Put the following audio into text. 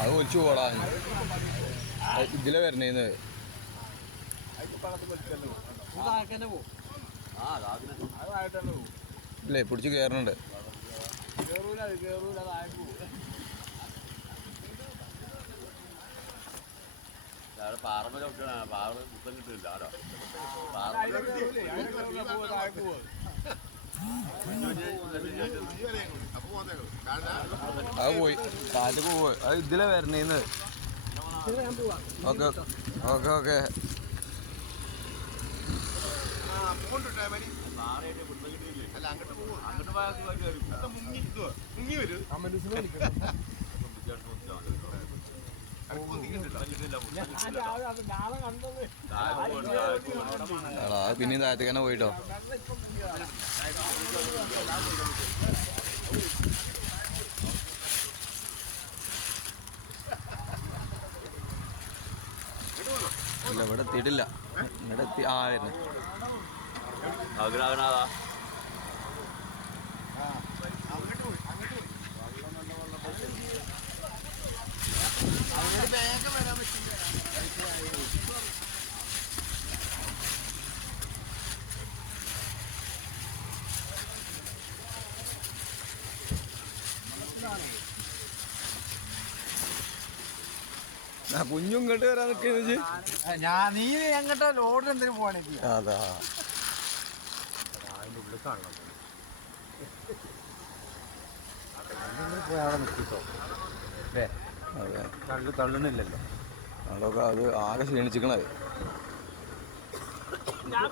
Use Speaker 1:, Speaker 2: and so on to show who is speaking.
Speaker 1: അത് ഒലിച്ചു പോടാ. ഇതിലെ വരണേന്ന്. ഇല്ലേ പിടിച്ച് കേറണുണ്ട്.
Speaker 2: പാറമ ചവിട്ടാണ് പാറ മുത്തം കിട്ടില്ല ആരോ?
Speaker 1: അത് പോയി. അത് ഇതിലെ വരണേന്ന്. Okay okay okay.
Speaker 2: അല്ല അങ്ങോട്ട് പോകും അങ്ങോട്ട് പോയാൽ മുങ്ങി മുങ്ങി വരും
Speaker 1: അത് പിന്നെയും താഴത്തേക്ക് തന്നെ പോയിട്ടോ. ഇല്ല ഇവിടെ എത്തിയിട്ടില്ല. ഇവിടെ എത്തി ആ വരുന്നു.
Speaker 2: ആഗ്രഹനാഥാ
Speaker 1: കുഞ്ഞും ഇങ്ങോട്ട് വരാൻ നിൽക്കുന്നത്
Speaker 3: ഞാൻ നീ എങ്ങോട്ടാ ലോഡിൽ എന്തിനു പോവാണ്
Speaker 1: അതാ.
Speaker 3: പോയി അവിടെ നിൽക്കിട്ടോ അല്ലേ
Speaker 1: അതെ.
Speaker 3: കണ്ടു തള്ളുന്നില്ലല്ലോ.
Speaker 1: അതൊക്കെ അത് ആകെ ക്ഷീണിച്ചിക്കണത്.
Speaker 2: ഞാൻ